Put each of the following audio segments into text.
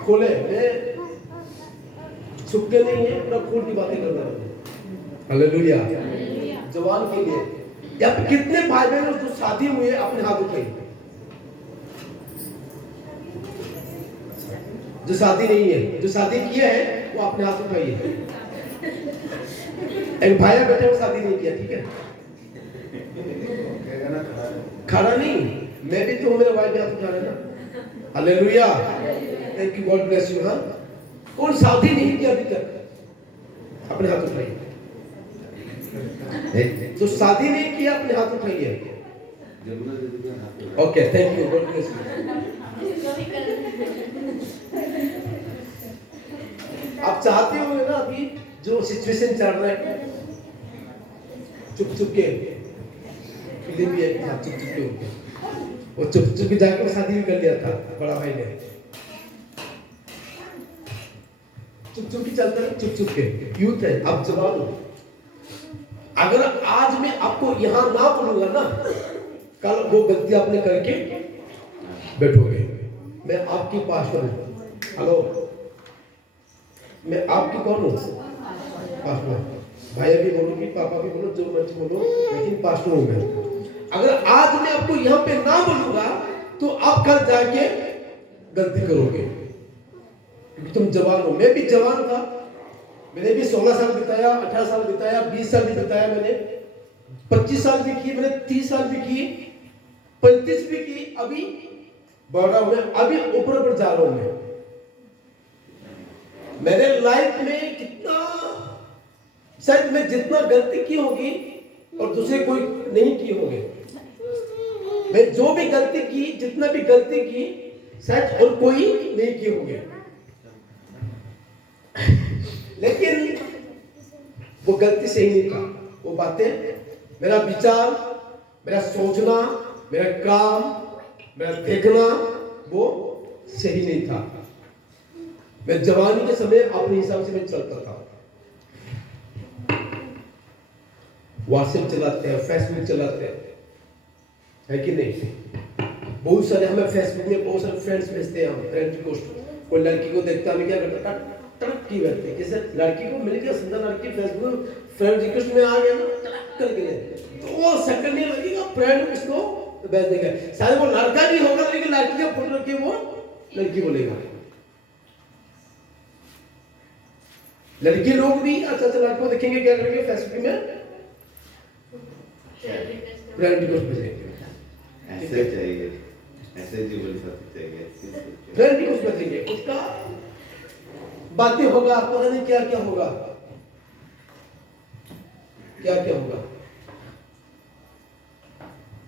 खोले, मैं छुपके नहीं है, पूरा खोल की बातें कर रहा हूँ। हालेलुया। जवान के लिए या कितने भाई बहन जो शादी हुए अपने हाथ उठाइए, जो शादी नहीं है, जो शादी किया है वो अपने हाथ उठाइए। एक भाई बैठे वो शादी नहीं किया, ठीक है, खड़ा नहीं, मैं भी तो मेरे भाई के हाथ उठा रहे ना। Hallelujah, thank you, God bless you. हाँ, कौन शादी नहीं किया अभी तक, अपने हाथ उठाइए। जो शादी नहीं किया अपने हाथ उठाइए। Okay, thank you, God bless you. आप चाहते हो ना अभी जो सिचुएशन चल रहा है, चुप चुप के फिल्म भी है, चुप चुप के वो चुप चुप के जाके वो शादी भी कर लिया था बड़ा भाई ने, चुप चुप के चलता है, चुप चुप के यूथ है। अब जवान हो, अगर आज मैं आपको यहाँ ना बोलूंगा ना, कल वो गलती आपने करके बैठोगे। मैं आपकी पास्टर हूँ, हेलो, मैं आपकी कौन हूँ, पास्टर। भाई भी बोलो कि पापा भी बोलो, जो मर्जी बोलो, लेकिन पास्टर हूँ मैं। अगर आज मैं आपको यहाँ पे ना बोलूंगा तो आप कल जाके गलती करोगे, क्योंकि तुम जवान हो। मैं भी जवान था, मैंने भी 16 साल बिताया, 18 साल बिताया, 20 साल भी बिताया, मैंने 25 साल भी की, मैंने 30 साल भी की, 35 भी की। अभी बढ़ रहा हूं मैं, अभी ऊपर ऊपर जा रहा हूं मैं। मेरे लाइफ में कितना, शायद मैं जितना गलती की होगी और दूसरे कोई नहीं की होगी, मैं जो भी गलती की, जितना भी गलती की, शायद और कोई नहीं की होगी। लेकिन वो गलती सही नहीं था, वो बातें, मेरा विचार, मेरा सोचना, मेरा काम, मेरा देखना, वो सही नहीं था। मैं जवानी के समय अपने हिसाब से मैं चलता था। व्हाट्सएप चलाते हैं, फेसबुक चलाते हैं, है कि नहीं? बहुत सारे हमें फेसबुक में बहुत सारे फ्रेंड्स भेजते हैं, हम फ्रेंड रिक्वेस्ट। कोई लड़की को देखता है, क्या करता, टड़क की बैठते, जैसे लड़की को मिल गया, सुंदर लड़की, फेसबुक फ्रेंड रिक्वेस्ट में आ गया ना, टड़क करके तो वो सेकंड नहीं लगेगा, फ्रेंड उसको भेज देगा। शायद वो लड़का भी होगा, लेकिन लड़की का फोटो रख के वो लड़की बोलेगा। लड़के लोग भी अच्छा लड़कों देखेंगे, क्या करेंगे, फेसबुक में फ्रेंड रिक्वेस्ट भेजेंगे। ऐसे चाहिए, ऐसे जीवन साथी चाहिए, फ्रेंड रिक्वेस्ट भेजेंगे, उसका बातें होगा, पता नहीं क्या क्या होगा, क्या क्या होगा।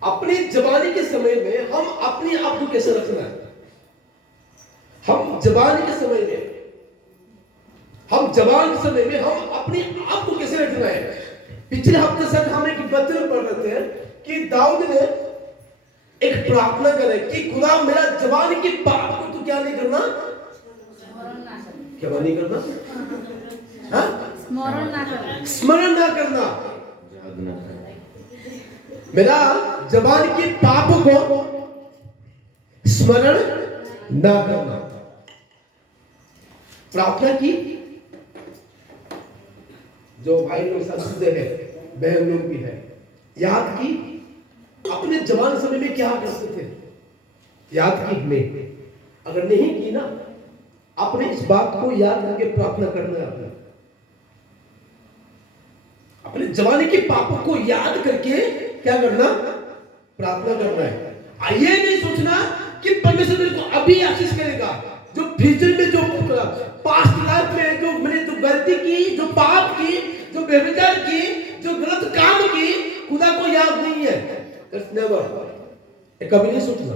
अपनी जवानी के समय में हम अपने आप को कैसे रखना है, हम जवानी के समय में, हम जवान के समय में हम अपने आप को कैसे रखना है। पिछले हफ्ते से हम एक वचन पढ़ रहे थे कि दाऊद ने एक प्रार्थना करे कि खुदा मेरा जवानी के पाप को तू क्या नहीं करना, क्या नहीं करना, हाँ, स्मरण ना करना, मेरा जवानी के पाप को स्मरण ना करना। प्रार्थना की, जो भाई लोग संस्कृत है, बहन लोग भी है, याद की अपने जवान समय में क्या करते थे, याद की हमें। अगर नहीं की ना, अपने इस बात को याद करके प्रार्थना करना है, अपने जवानी के पापों को याद करके क्या करना, प्रार्थना करना है। ये नहीं सोचना कि परमेश्वर मेरे को अभी आशीष करेगा, जो फ्यूचर में, जो पास्ट लाइफ में जो मैंने जो गलती की, जो पाप की, जो व्यभिचार की, जो गलत काम की, खुदा को याद नहीं है। नेवर, कभी नहीं सोचना,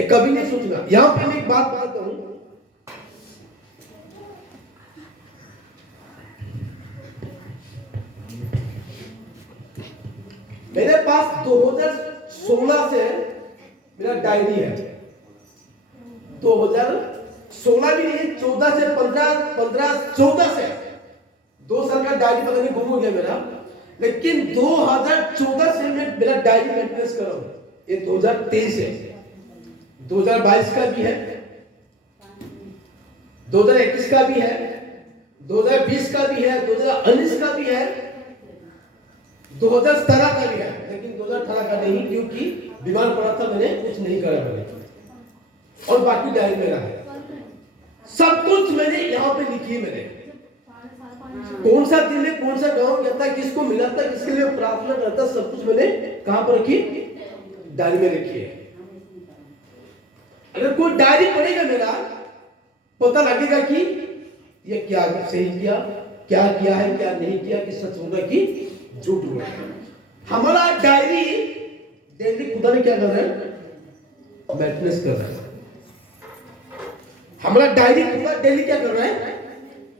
कभी नहीं सोचना। यहां पे मैं एक बात बताता हूं, मेरे पास 2016 से मेरा डायरी है। 2016 भी नहीं, 14 से 14 से 2 साल का डायरी पता नहीं गुम हो गया मेरा, लेकिन 2014 से मैं मेरा डायरी मेंटेनेंस कर रहा हूं। ये 2023 है, 2022 का भी है, 2021 का भी है, 2020 का भी है, 2019 का भी है, 2017 का भी है, लेकिन 2018 का नहीं, क्योंकि बीमार पड़ा था, मैंने कुछ नहीं करा मैंने, और बाकी डायरी मेरा है। सब कुछ मैंने यहाँ पे लिखी है मैंने, कौन सा दिन में कौन सा गांव गया था, किसको मिला था, किसके लिए प्रार्थना करता, सब कुछ मैंने कहां पर रखी, डायरी में रखी है। अगर कोई डायरी पढ़ेगा मेरा, पता लगेगा कि ये क्या सही किया, क्या किया है, क्या नहीं किया, कि सच होगा कि झूठ हुआ। हमारा डायरी डेली खुदा ने क्या कर रहा है, मेंटेनेंस कर रहा है। हमारा डायरी खुदा डेली क्या कर रहा है,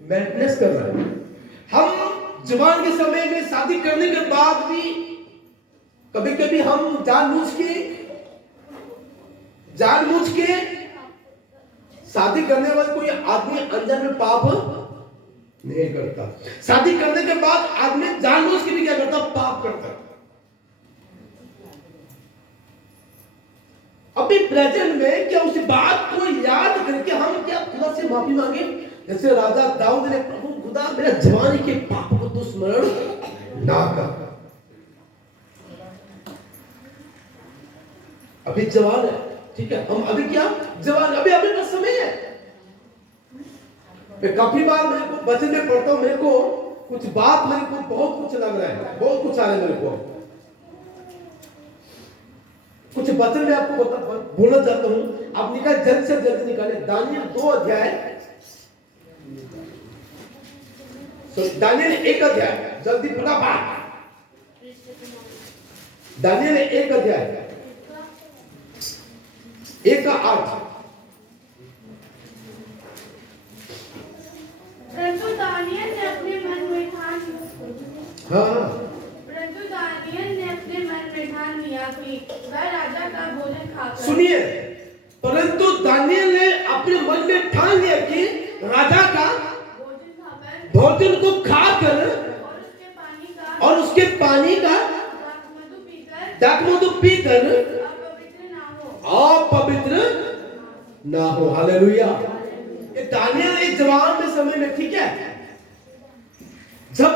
मेंटेनेंस कर रहा है। हम जवान के समय में शादी करने के बाद भी कभी कभी हम जानबूझ के शादी करने वाले कोई आदमी अनजान में पाप नहीं करता। शादी करने के बाद आदमी जानबूझ के भी क्या करता, पाप करता। अभी प्रेजेंट में क्या उस बात को याद करके हम क्या खुदा से माफी मांगे, जैसे राजा दाऊद ने, प्रभु खुदा मेरा जवानी के पाप को तू स्मरण ना कर। अभी जवान है, ठीक है, हम अभी क्या जवान, अभी अभी का समय है। मैं काफी बार मेरे को वचन में पढ़ता हूं, मेरे को कुछ बात, मेरे को बहुत कुछ लग रहा है, बहुत कुछ आ रहा है मेरे को। कुछ वचन में आपको बोलना चाहता हूं, आप निकाल, जल्द से जल्द निकाले। दानियल 2 अध्याय, दानियल 1 अध्याय, जल्दी फटाफट। दानियल 1 अध्याय 1 का 8। परंतु दानियल ने अपने मन में ठान लिया कि वह राजा का भोजन खाकर, सुनिए, परंतु दानियल ने अपने मन में ठान लिया कि राजा का भोजन को खाकर और उसके पानी का दाखमधु पीकर अपवित्र ना हो। हालेलुया। ये दानियल एक जवान के समय में, ठीक है, जब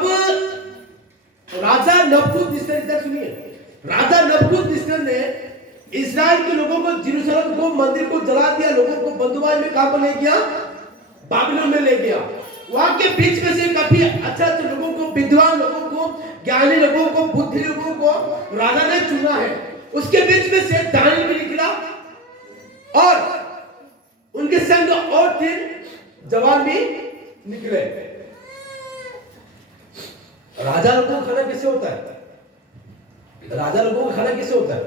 राजा नबूकदनेस्सर, सुनिए, राजा नबूकदनेस्सर ने इस्राएल के लोगों को, यरूशलेम को, मंदिर को जला दिया, लोगों को बंधुआई में कहां पर ले गया, बाबिलोन में ले गया। वहां के बीच में से काफी अच्छा लोगों को, विद्वान लोगों को, ज्ञानी लोगों को, बुद्धि लोगों को राजा ने चुना है। उसके बीच में से दानियल भी निकला और उनके संग और 3 जवान भी निकले। राजा लोगों का खाना कैसे होता है, राजा लोगों का खाना कैसे होता है,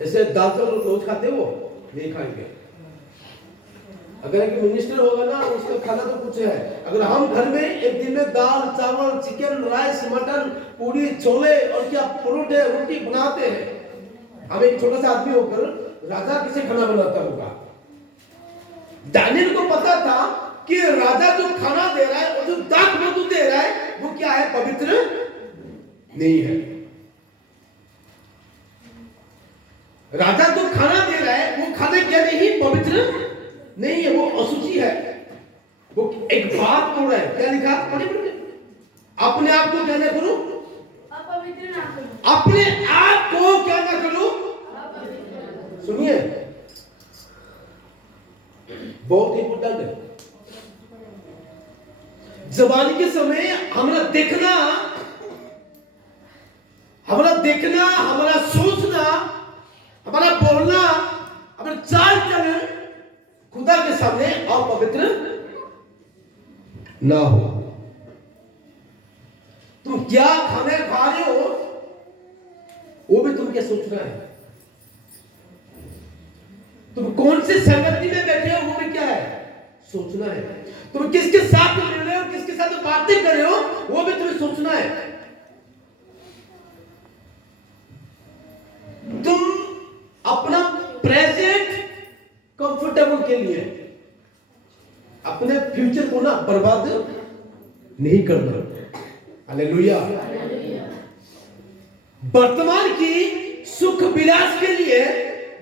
ऐसे दाल चावल रोज खाते हो, नहीं खाएंगे। अगर एक मिनिस्टर होगा ना, उसका खाना तो कुछ है। अगर हम घर में एक दिन में दाल चावल, चिकन, राइस, मटन, पूरी, छोले और क्या परोठे, रोटी बनाते हैं, हम एक छोटा सा आदमी होकर राजा किसे खाना बनाता होगा। दानियल को पता था कि राजा जो खाना दे रहा है और जो दाखमधु दे रहा है वो क्या है, पवित्र नहीं है। राजा जो खाना दे रहा है वो खाना क्या नहीं, पवित्र नहीं है, वो अशुचि है। वो एक बात बोल रहा है, क्या लिखा, अपने आप को क्या ना करो, अपवित्र ना करो, अपने आप को क्या ना करो। सुनिए, बहुत इंपोर्टेंट है। जवानी के समय हमारा देखना, हमारा सोचना, हमारा बोलना, हमारा चाल चलन खुदा के सामने अपवित्र ना हो। तुम क्या खाना खा रहे हो वो भी तुम क्या सोचना है, तुम कौन सी संगति में बैठे हो वो भी क्या है, सोचना है। तुम किसके साथ मिल रहे हो, किसके साथ बातें कर रहे हो वो भी तुम्हें सोचना है। तुम अपना प्रेजेंट कंफर्टेबल के लिए अपने फ्यूचर को ना बर्बाद नहीं करना। हालेलुया। वर्तमान की सुख विलास के लिए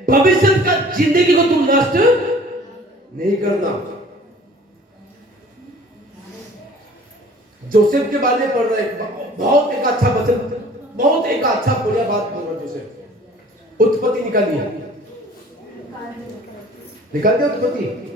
भविष्य का जिंदगी को तुम नष्ट नहीं करना। जोसेफ के बारे में पढ़ रहे हैं, बहुत एक अच्छा वचन, बहुत एक अच्छा बढ़िया बात बोल रहा जोसेफ। उत्पत्ति निकालिए, निकाल दिया उत्पत्ति।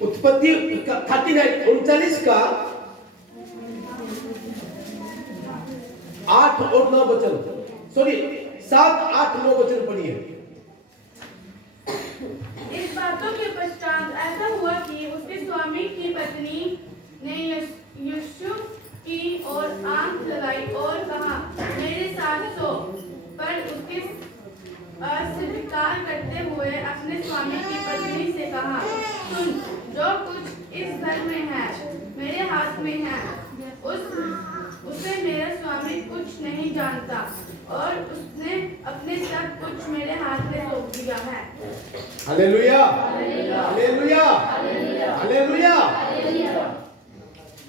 उत्पत्ति 39 का 8 और 9 वचन, सॉरी 7, 8, 9 वचन पढ़िए। इस बातों के पश्चात ऐसा हुआ कि उसके स्वामी की पत्नी ने यूसुफ की ओर आंख लगाई और कहा, मेरे साथ सो। पर उसके अस्वीकार करते हुए अपने स्वामी की पत्नी से कहा, सुन, जो कुछ इस घर में है मेरे हाथ में है, उसे मेरा स्वामी कुछ नहीं जानता और उसने अपने सब कुछ मेरे हाथ में सौंप दिया है। Hallelujah, hallelujah, hallelujah.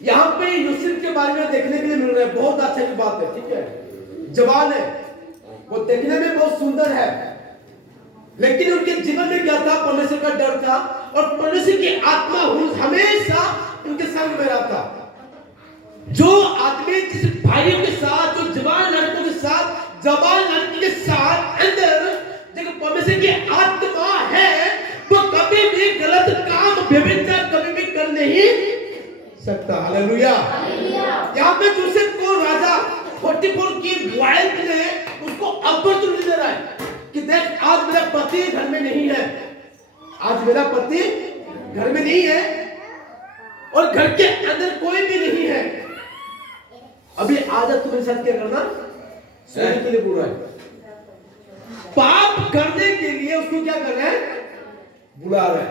यहाँ पे यूसुफ के बारे में देखने के लिए मिल रहा है, बहुत अच्छा की बात है, ठीक है। जवान है, वो देखने में बहुत सुंदर है, लेकिन उनके जीवन में क्या था? परमेश्वर का डर था और परमेश्वर की आत्मा हमेशा उनके संग में रहता। जो आदमी जिस भाइयों के साथ, जो जवान लड़कों के साथ, जवान लड़की के साथ अंदर देखो परमेश्वर की आत्मा है, वो कभी भी गलत काम, व्यभिचार कभी भी कर नहीं सकता। हालेलुया। यहाँ पे जोसेफ को राजा 44 की वाइफ ने उसको अपॉर्चुनिटी दे रहा है कि देख, आज मेरा पति घर में नहीं है, आज मेरा पति घर में नहीं है और घर के अंदर कोई भी नहीं है। अभी आज तुम्हारे साथ क्या करना? सोने के लिए बोल रहा है, पाप करने के लिए उसको क्या कर रहा है? बुला रहा है।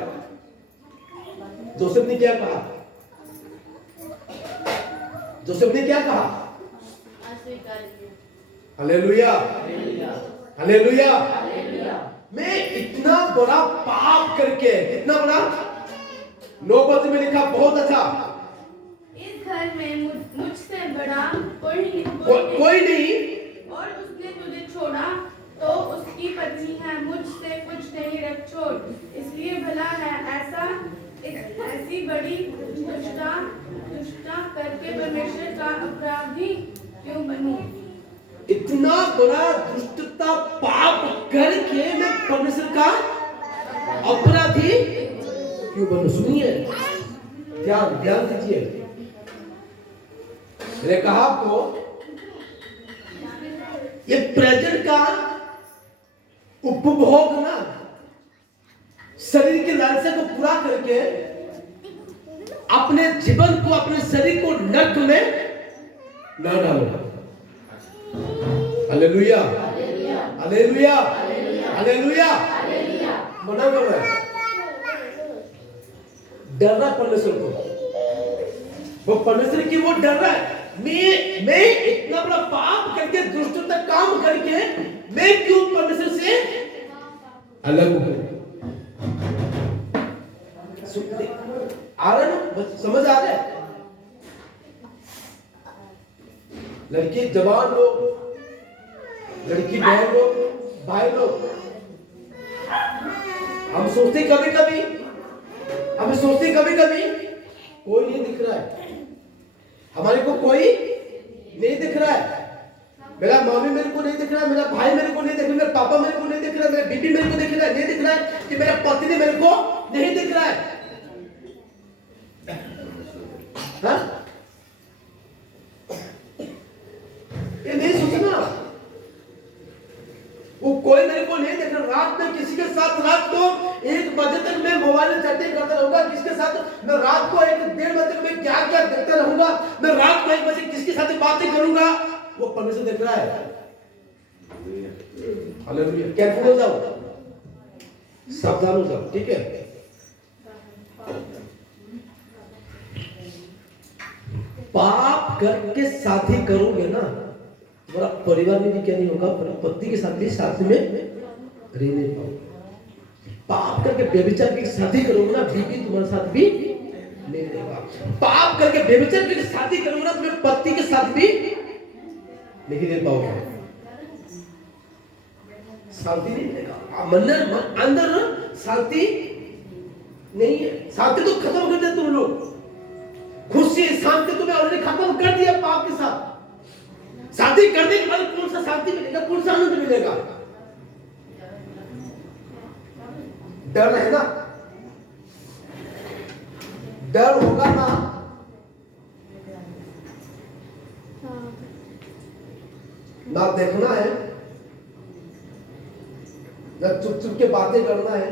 जोसेफ ने क्या कहा? जोसेफ ने क्या कहा? Hallelujah, hallelujah. मैं इतना बड़ा पाप करके, कितना बड़ा? 9 पद में लिखा, बहुत अच्छा। इस घर में मुझसे बड़ा कोई नहीं और उसने तुझे छोड़ा तो उसकी पत्नी है, मुझसे कुछ नहीं रख छोड़। इसलिए भला है ऐसी बड़ी दुष्टता करके परमेश्वर का अपराधी क्यों बनूं? इतना बड़ा दुष्टता पाप करके मैं परमेश्वर का अपराधी क्यों बनूं? सुनिए, ध्यान दीजिए। मैंने कहा आपको, ये प्रेजेंट का उपभोग ना, शरीर की लालसा को पूरा करके अपने जीवन को, अपने शरीर को नरक में न डालो। Hallelujah, hallelujah, hallelujah. मना कर रहा है, डर रहा परमेश्वर को, वो परमेश्वर की वो डर रहा है। मैं इतना बड़ा पाप करके, दुष्टता काम करके मैं क्यों परमेश्वर से अलग हूं? आ रहा ना, समझ आ रहा है? लड़की जवान लोग, लड़की बहन लोग, भाई लोग, हम सोचते कभी कभी कोई नहीं दिख रहा है, हमारे को कोई नहीं दिख रहा है। मेरा मम्मी मेरे को नहीं दिख रहा है, मेरा भाई मेरे को नहीं दिख रहा है, मेरा पापा मेरे को नहीं दिख रहा है, मेरा बीबी मेरे को दिख रहा है, नहीं दिख रहा है कि मेरा पत्नी मेरे को नहीं दिख रहा है। हाँ? ये नहीं सोचना, वो कोई मेरे को नहीं देख रहा। रात में किसी के साथ, रात को 1 बजे तक मैं मोबाइल में चैटिंग करता रहूंगा, किसके साथ मैं रात को 1-1:30 बजे तक मैं क्या क्या देखता रहूंगा, मैं रात को 1 बजे किसके साथ बातें करूंगा, वो परमेश्वर देख रहा है। हालेलुया। केयरफुल हो जाओ, सावधान हो जाओ, ठीक है? पाप करके शादी करोगे ना, तुम्हारा परिवार में भी क्या नहीं होगा, पति के साथ भी साथ में रह नहीं पाओगे। पाप करके व्यभिचार की शादी करोगे ना, बीवी तुम्हारे साथ भी नहीं रहेगा। पाप करके व्यभिचार की शादी करोगे ना, तुम्हें पति के साथ भी नहीं रह पाओगे, शांति नहीं मिलेगा। मन अंदर शांति नहीं है। शांति तो खत्म कर दिया तुम लोग, खुशी शांति तुम्हें ऑलरेडी खत्म कर दिया पाप के साथ। शादी करने के बाद कौन सा शांति मिलेगा, कौन सा आनंद मिलेगा? डर है ना, डर होगा ना, ना देखना है, ना चुप चुप के बातें करना है।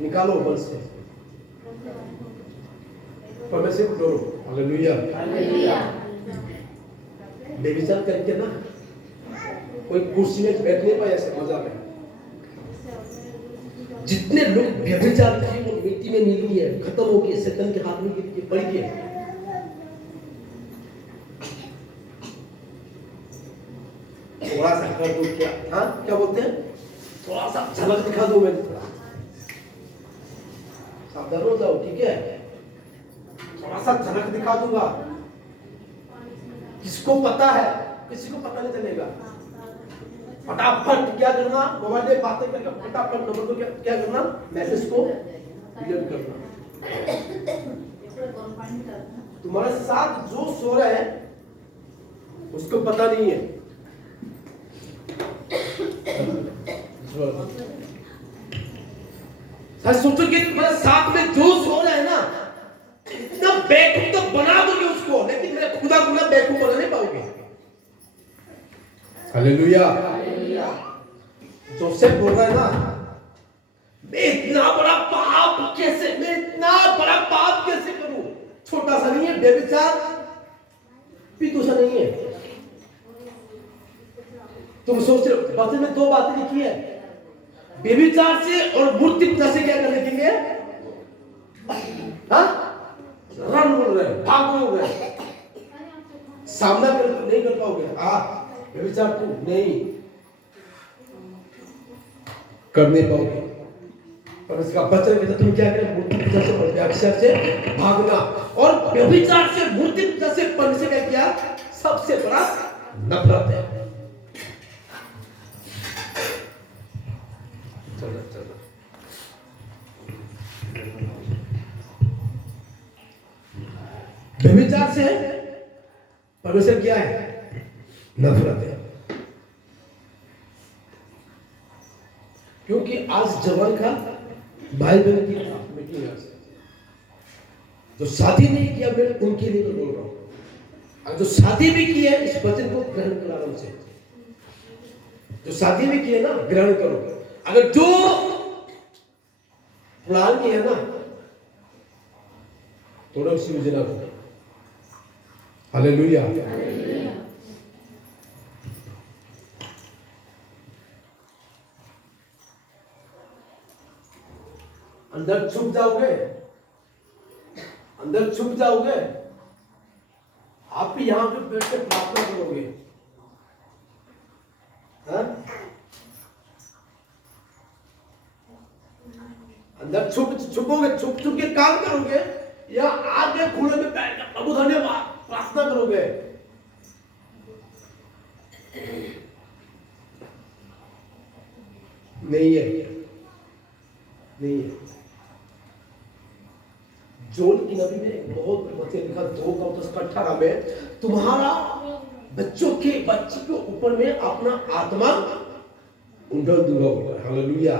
निकालो मन से, परमेश्वर को डरो। हालेलुया। बेविचार करके ना कोई कुर्सी में बैठ नहीं पाया ऐसे मजा में। जितने लोग व्यभिचार किए वो मिट्टी में मिल गए, खत्म हो गए, शैतान के हाथ में गिर गए, पड़ गए। थोड़ा सा कर दो, क्या हाँ क्या बोलते हैं, थोड़ा सा झलक दिखा दो, मैंने थोड़ा सावधान हो जाओ, ठीक है? थोड़ा सा झलक दिखा दूंगा। किसको पता है, किसी को पता नहीं चलेगा। फटाफट क्या करना, मोबाइल में बातें करके फटाफट नंबर को क्या करना, मैसेज को डिलीट करना। तुम्हारे साथ जो सो रहा है उसको पता नहीं है। सच सोचो कि तुम्हारे साथ में जो सो रहा है ना, इतना बेवकूफ तो बना दोगे उसको, लेकिन मेरे खुदा को ना बेवकूफ बना नहीं पाओगे। हालेलुया। जोसेफ बोल रहा है ना, मैं इतना बड़ा पाप कैसे करूं? छोटा सा नहीं है, व्यभिचार भी तो सा नहीं है। तुम सोच रहे हो, बातें में दो बातें लिखी है, व्यभिचार से और मूर्ति पूजा से क्या कर लिखेंगे? हाँ, रन बोल रहे, भाग बोल रहे, सामना नहीं कर पाओगे। व्यभिचार तो नहीं करने पाओगे। पर इसका बचन के तुम क्या करें? मूर्ति पूजा से और व्यभिचार से भागना, और व्यभिचार से मूर्ति पूजा से पढ़ने से क्या किया? सबसे बड़ा नफरत है। चलो व्यभिचार से परमेश्वर क्या है? नफरत है। क्योंकि आज जवान का भाई बहन की मीटिंग है, जो शादी नहीं किया मैं उनके लिए तो बोल रहा हूं, और जो शादी भी की है इस वचन को ग्रहण करो आराम से। जो शादी भी की है ना, ग्रहण करो। अगर जो प्लान की है ना, थोड़ा उसी योजना को। हालेलुया। अंदर छुप जाओगे, अंदर छुप जाओगे, आप भी यहां पे बैठ के प्रार्थना करोगे। अंदर छुपोगे, छुप के काम करोगे, या आगे खुले में बैठ कर प्रभु धन्यवाद प्रार्थना करोगे। नहीं है, नहीं है। जोन की नबी में बहुत वचन लिखा, 2:18 में, तुम्हारा बच्चों के ऊपर में अपना आत्मा उंडल दूंगा। हालेलुया।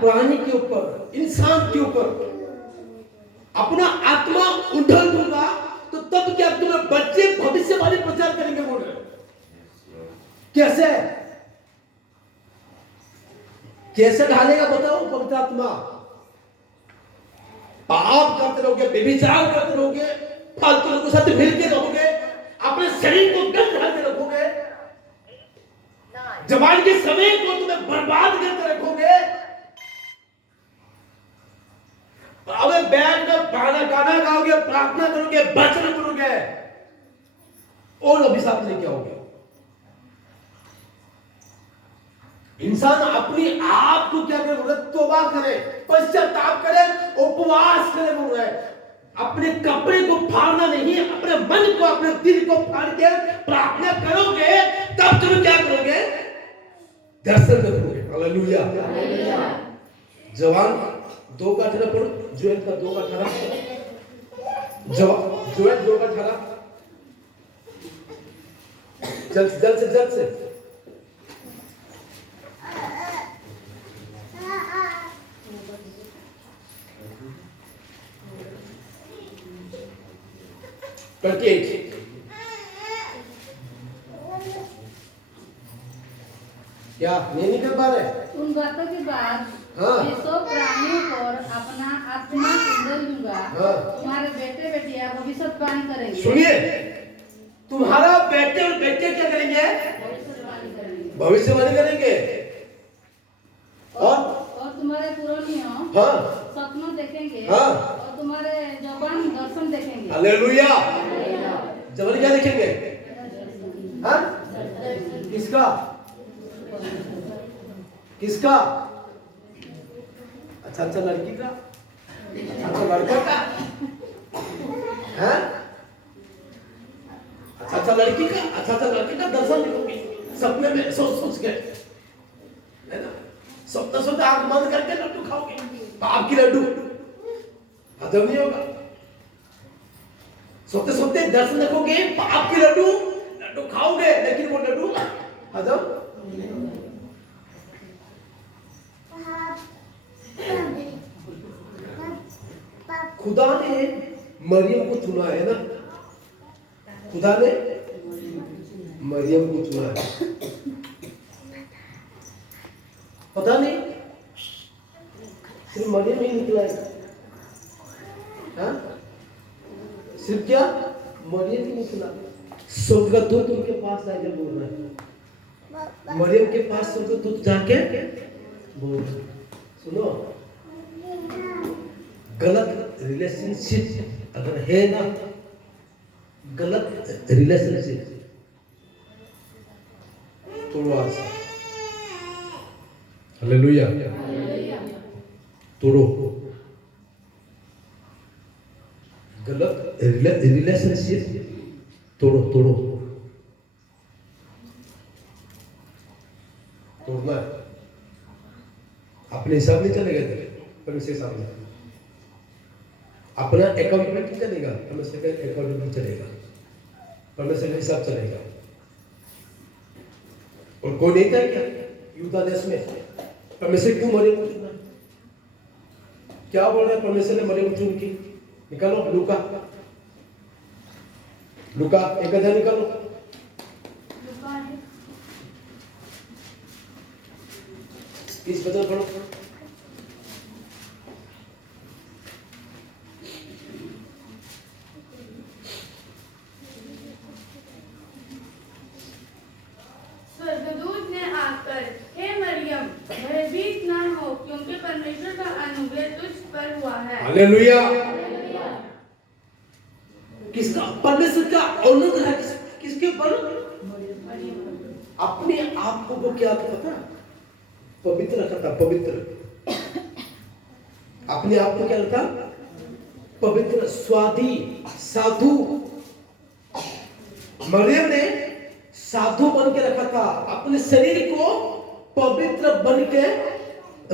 प्राणी के ऊपर, इंसान के ऊपर अपना आत्मा उंडल दूंगा, तो तब क्या तुम्हारे बच्चे भविष्यवाणी प्रचार करेंगे? बोल रहे कैसे? कैसे ढालेगा बताओ? पवित्र आत्मा। पाप करते रहोगे, व्यभिचार करते रहोगे, फालतू लोगों के साथ मिलके रहोगे, अपने शरीर को गंद ढालते रखोगे, जवान के समय को तुम्हें बर्बाद करके रखोगे। अबे बैठ कर गाना गाओगे, प्रार्थना करोगे, वचन करोगे, और अभिशाप लेके आओगे। इंसान अपने आप को क्या करे बोल रहा है? तौबा करे, पश्चाताप करे, उपवास करे बोल रहा है। अपने कपड़े को फाड़ना नहीं, अपने मन को, अपने दिल को फाड़ के प्रार्थना करोगे, तब तुम क्या करोगे? दर्शन करोगे। हालेलुया। जवान 2:18 पढ़ो, जोएल का 2:18, जोएल 2:18, जल्द से करके क्या ये नहीं कर पा रहे? उन बातों के बाद हाँ। मैं सब प्राणियों पर अपना आत्मा उंडेल दूंगा। हाँ। तुम्हारे बेटे बेटियां भविष्यवाणी करेंगे। सुनिए, तुम्हारा बेटे और बेटे क्या करेंगे? भविष्यवाणी करेंगे। भविष्यवाणी करेंगे। और तुम्हारे पुरानियों हाँ सपनों देखेंगे। हाँ। और तुम्हारे जवान दर्शन देखेंगे। हालेलुया। जवान क्या देखेंगे? हाँ? किसका? किसका? अच्छा लड़की का, अच्छा लड़का का, हैं? अच्छा लड़की का, अच्छा लड़के का दर्शन देखोगे सपने में, सोच के, है ना? सपना सोचते आंख बंद करके लड्डू खाओगे, पाप की लड्डू हजम नहीं होगा। सोते सोते दर्शन देखोगे, पाप की लड्डू खाओगे, लेकिन वो लड्डू हजम। खुदा ने मरियम को चुना है ना, खुदा ने मरियम को चुना है। पता नहीं सिर्फ मरियम ही निकला है, हाँ? सिर्फ क्या मरियम ही निकला? स्वर्ग का दूत उनके पास जाके बोल रहा है, मरियम के पास स्वर्ग का दूत जाके बोल रहा है, सुनो, गलत रिलेशनशिप अगर है ना, गलत रिलेशनशिप तोड़ो आज। हालेलुया। तोड़ो गलत रिलेशनशिप, तोड़ो तोड़ना है। अपने हिसाब नहीं चलेगा, परमेश्वर के सामने अपना अकाउंटमेंट नहीं चलेगा, परमेश्वर का अकाउंटमेंट चलेगा, परमेश्वर का हिसाब चलेगा। और कोई नहीं था क्या यूदा देश में? परमेश्वर क्यों मरियम को चुना? क्या बोल रहा है? परमेश्वर ने मरियम को चुन की। निकालो लूका 1 अध्याय निकालो। इस वचन पढ़ो। स्वर्गदूत ने आकर, हे मरियम, भयभीत ना हो, क्योंकि परमेश्वर का अनुग्रह तुझ पर हुआ है। हालेलुया। किसका? परमेश्वर का अनुग्रह किसके ऊपर? अपने आप को वो क्या पता? पवित्र रखता, पवित्र। अपने आप को क्या रखता? पवित्र, स्वाधी, साधु। मरियम ने साधु बन के रखा था, अपने शरीर को पवित्र बन के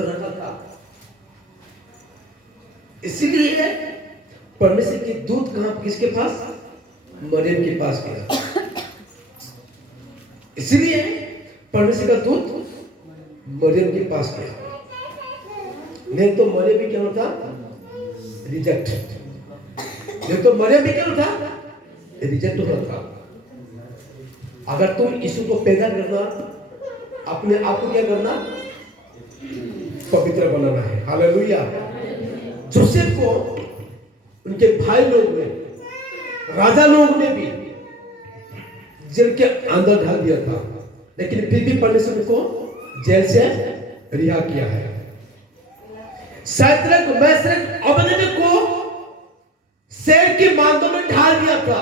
रखा था। इसीलिए परमेश्वर के दूत कहां, किसके पास? मरियम के पास गया। इसीलिए परमेश्वर का दूत मरियम के पास गया, नहीं तो मरियम भी क्या होता? रिजेक्ट। नहीं तो मरियम भी क्या होता? रिजेक्ट होता। अगर तुम यीशु को पैदा करना, अपने आप को क्या करना? पवित्र बनाना है। हालेलुया। जोसेफ को उनके भाई लोग ने, राजा लोग ने भी जेल के अंदर डाल दिया था, लेकिन फिर भी परमेश्वर को जेल से रिहा किया है। शैद्रक, मेशक, अबेदनगो को शेर के मांदों में ढाल दिया था,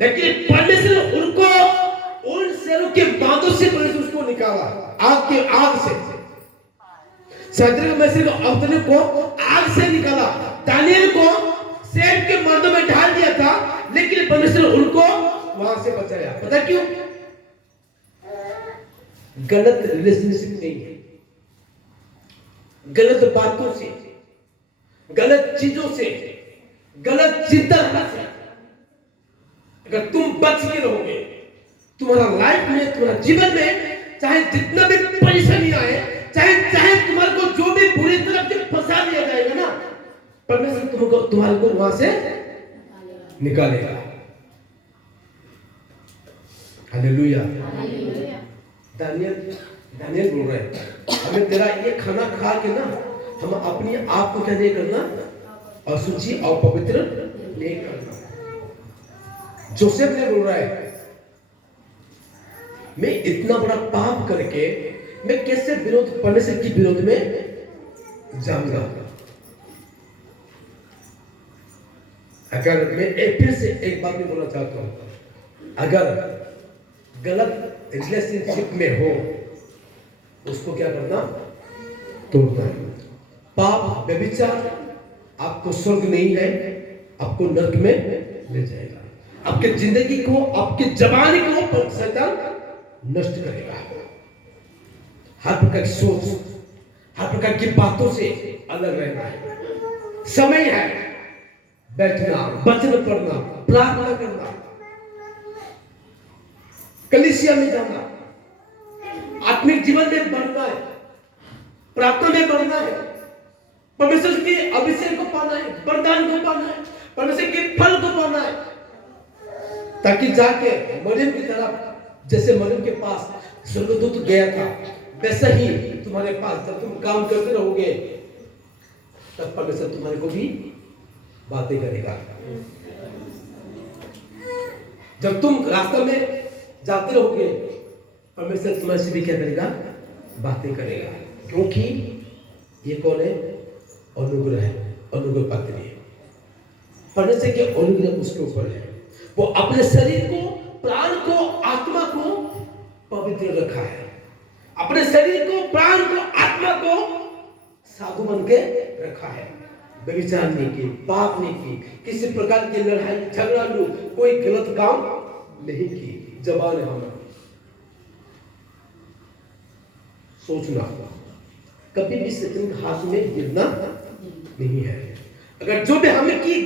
लेकिन परमेश्वर ने उनको उन शेरों के बांधों से परमेश्वर उसको निकाला, आग से। शद्रक मेशक अबेदनगो को आग से निकाला। दानियल को शेर के बांधों में डाल दिया था, लेकिन परमेश्वर ने उनको वहां से बचाया। पता क्यों? गलत रिलेशनशिप नहीं है, गलत बातों से, गलत चीजों से, गलत चिंताधारा से अगर तुम बच के रहोगे, तुम्हारा लाइफ में, तुम्हारा जीवन में चाहे जितना भी परेशानी आए, चाहे तुम्हारे को जो भी बुरी तरफ से फंसा दिया जाएगा ना, परमेश्वर तुम्हारे को वहां से निकालेगा। हालेलुया। दानियल बोल रहे हैं, हमें तेरा ये खाना खा के ना हम अपनी आप को क्या नहीं करना, अशुचि और पवित्र नहीं करना। जोसेफ ने बोल रहा है, मैं इतना बड़ा पाप करके मैं कैसे परमेश्वर के विरोध में जाऊंगा। अगर मैं फिर से एक बात भी बोलना चाहता हूं, अगर गलत रिलेशनशिप में हो, उसको क्या करना, तोड़ना है। पाप, व्यभिचार आपको स्वर्ग नहीं है, आपको नरक में ले जाएगा। आपके जिंदगी को, आपकी जवानी को शैतान नष्ट करेगा। हर प्रकार की सोच, हर प्रकार की बातों से अलग रहना है। समय है बैठना, वचन पढ़ना, प्रार्थना करना, कलीसिया में जाना, आत्मिक जीवन में बढ़ना है, प्रार्थना में बढ़ना है, परमेश्वर के अभिषेक को पाना है, वरदान को पाना है, परमेश्वर के फल को पाना है, ताकि जाके मरियम की तरफ, जैसे मरियम के पास स्वर्गदूत गया था, वैसा ही तुम्हारे पास जब तुम काम करते रहोगे, तब परमेश्वर तुम्हारे को भी बातें करेगा। जब तुम रास्ते में जाते रहोगे, परमेश्वर तुम्हारे से भी क्या करेगा, बातें करेगा। क्योंकि ये कौन है, अनुग्रह है, अनुग्रह पात्र है। परमेश्वर के अनुग्रह उसके ऊपर है। वो अपने शरीर को, प्राण को, आत्मा को पवित्र रखा है। अपने शरीर को, प्राण को, आत्मा को साधु बन के रखा है। व्यभिचार नहीं की, पाप नहीं की, किसी प्रकार की लड़ाई झगड़ा लो, कोई गलत काम नहीं की। जबान है हमारी। सोचना, कभी भी शैतान के हाथ में गिरना नहीं है। अगर जो भी हमें की